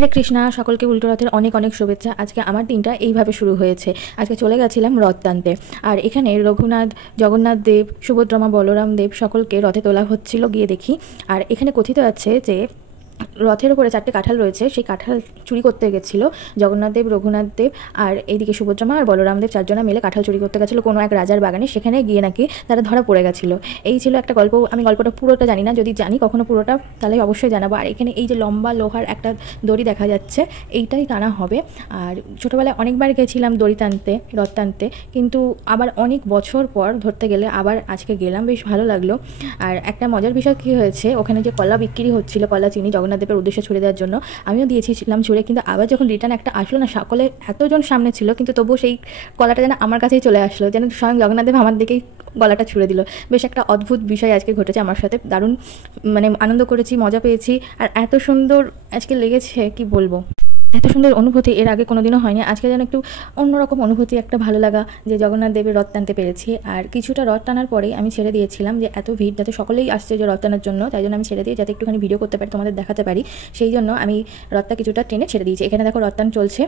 হরে কৃষ্ণা, সকলকে উল্টো রথের অনেক অনেক শুভেচ্ছা। আজকে আমার দিনটা এইভাবে শুরু হয়েছে। আজকে চলে গেছিলাম রথ টানতে, আর এখানে রঘুনাথ, জগন্নাথ দেব, সুভদ্রা, বলরাম দেব সকলকে রথে তোলা হচ্ছিল। গিয়ে দেখি, আর এখানে কথিত আছে যে রথের উপরে 4টে কাঁঠাল রয়েছে, সেই কাঁঠাল চুরি করতে গেছিলো জগন্নাথ দেব, রঘুনাথ দেব আর এইদিকে সুভদ্রা আর বলরাম দেব, 4জনা মিলে কাঁঠাল চুরি করতে গেছিলো কোনো এক রাজার বাগানে। সেখানে গিয়ে নাকি তারা ধরা পড়ে গেছিলো। এই ছিল একটা গল্প। আমি গল্পটা পুরোটা জানি না, যদি জানি কখনো পুরোটা তাহলে অবশ্যই জানাবো। আর এখানে এই যে লম্বা লোহার একটা দড়ি দেখা যাচ্ছে, এইটাই টানা হবে। আর ছোটোবেলায় অনেকবার গেছিলাম দড়ি টানতে, রথ টানতে, কিন্তু আবার অনেক বছর পর ধরতে গেলে আবার আজকে গেলাম, বেশ ভালো লাগলো। আর একটা মজার বিষয় কী হয়েছে, ওখানে যে কলা বিক্রি হচ্ছিলো, কলা চিনি জগন্নাথদেবের উদ্দেশ্যে ছুড়ে দেওয়ার জন্য, আমিও দিয়েছিলাম ছুড়ে, কিন্তু আবার যখন রিটার্ন একটা আসলো না, সকলে এতজন সামনে ছিল, কিন্তু তবুও সেই কলাটা যেন আমার কাছেই চলে আসলো, যেন স্বয়ং জগন্নাথদেব আমার দিকেই গলাটা ছুড়ে দিল। বেশ একটা অদ্ভুত বিষয় আজকে ঘটেছে আমার সাথে। দারুণ আনন্দ করেছি, মজা পেয়েছি, আর এত সুন্দর আজকে লেগেছে কি বলবো। এত সুন্দর অনুভূতি এর আগে কোনোদিনও হয়নি। আজকে যেন একটু অন্যরকম অনুভূতি, একটা ভালো লাগা যে জগন্নাথ দেবের রথ টানতে পেরেছি। আর কিছুটা রথ টানার পরেই আমি ছেড়ে দিয়েছিলাম, যে এত ভিড়, যাতে সকলেই আসছে যে রথ টানার জন্য, তাই জন্য আমি ছেড়ে দিয়ে যাতে একটুখানি ভিডিও করতে পারি, তোমাদের দেখাতে পারি, সেই জন্য আমি রথটা কিছুটা টেনে ছেড়ে দিয়েছি। এখানে দেখো রথ টান চলছে।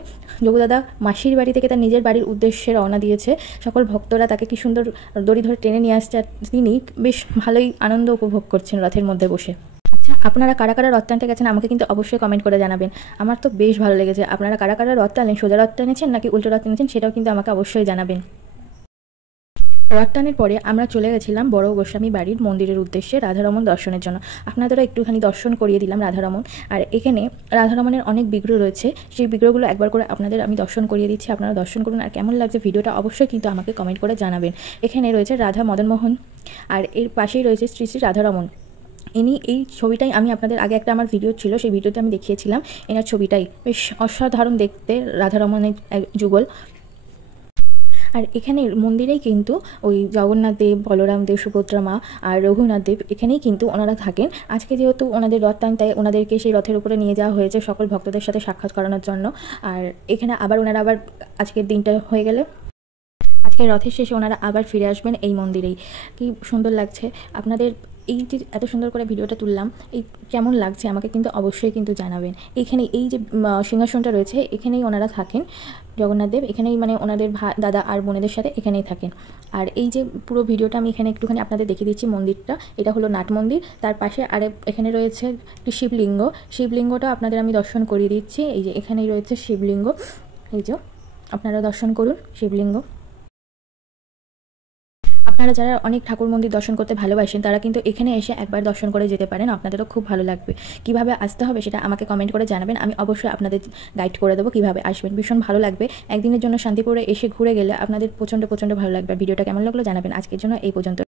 যোগুদাদা মাসির বাড়ি থেকে তার নিজের বাড়ির উদ্দেশ্যে রওনা দিয়েছে। সকল ভক্তরা তাকে কি সুন্দর দড়ি ধরে টেনে নিয়ে আসছে, আর তিনি বেশ ভালোই আনন্দ উপভোগ করছেন রথের মধ্যে বসে। আচ্ছা, আপনারা কারা কারা রথ টানতে গেছেন আমাকে কিন্তু অবশ্যই কমেন্ট করে জানাবেন। আমার তো বেশ ভালো লেগেছে। আপনারা কারা কারা রথ টানলেন, সোজা রথ টানেছেন নাকি উল্টো রথ টানেছেন, সেটাও কিন্তু আমাকে অবশ্যই জানাবেন। রথ টানের পরে আমরা চলে গেছিলাম বড় গোস্বামী বাড়ির মন্দিরের উদ্দেশ্যে রাধারমণ দর্শনের জন্য। আপনাদেরও একটুখানি দর্শন করিয়ে দিলাম রাধারমণ। আর এখানে রাধারমণের অনেক বিগ্রহ রয়েছে, সেই বিগ্রহগুলো একবার করে আপনাদের আমি দর্শন করিয়ে দিচ্ছি। আপনারা দর্শন করুন, আর কেমন লাগছে ভিডিওটা অবশ্যই কিন্তু আমাকে কমেন্ট করে জানাবেন। এখানে রয়েছে রাধা মদনমোহন, আর এর পাশেই রয়েছে শ্রী শ্রী রাধারমণ। এই ছবিটাই আমি আপনাদের আগে একটা আমার ভিডিও ছিল, সেই ভিডিওতে আমি দেখিয়েছিলাম এনার ছবিটাই। বেশ অসাধারণ দেখতে রাধারমণের যুগল। আর এখানের মন্দিরেই কিন্তু ওই জগন্নাথ দেব, বলরাম দেব, সুভদ্রা মা আর রঘুনাথ দেব এখানেই কিন্তু ওনারা থাকেন। আজকে যেহেতু ওনাদের রথ টান, তাই ওনাদেরকে সেই রথের উপরে নিয়ে যাওয়া হয়েছে সকল ভক্তদের সাথে সাক্ষাৎ করানোর জন্য। আর এখানে ওনারা আবার আজকের দিনটা হয়ে গেলে আজকের রথের শেষে ওনারা আবার ফিরে আসবেন এই মন্দিরেই। কি সুন্দর লাগছে। আপনাদের এই যে এত সুন্দর করে ভিডিওটা তুললাম, এই কেমন লাগছে আমাকে কিন্তু অবশ্যই কিন্তু জানাবেন। এইখানে এই যে সিংহাসনটা রয়েছে, এখানেই ওনারা থাকেন জগন্নাথ দেব, এখানেই ওনাদের দাদা আর বোনেদের সাথে এখানেই থাকেন। আর এই যে পুরো ভিডিওটা আমি এখানে একটুখানি আপনাদের দেখিয়ে দিচ্ছি। মন্দিরটা এটা হলো নাট মন্দির, তার পাশে এখানে রয়েছে একটি শিবলিঙ্গ। শিবলিঙ্গটা আপনাদের আমি দর্শন করিয়ে দিচ্ছি। এই যে এখানেই রয়েছে শিবলিঙ্গ, এই যে আপনারা দর্শন করুন শিবলিঙ্গ। আপনারা যারা অনেক ঠাকুর মন্দির দর্শন করতে ভালোবাসেন, তারা কিন্তু এখানে এসে একবার দর্শন করে যেতে পারেন, আপনাদেরও খুব ভালো লাগবে। কিভাবে আসতে হবে সেটা আমাকে কমেন্ট করে জানাবেন, আমি অবশ্যই আপনাদের গাইড করে দেবো কীভাবে আসবেন। ভীষণ ভালো লাগবে। একদিনের জন্য শান্তিপুরে এসে ঘুরে গেলে আপনাদের প্রচণ্ড ভালো লাগবে। ভিডিওটা কেমন লাগলো জানাবেন। আজকের জন্য এই পর্যন্ত।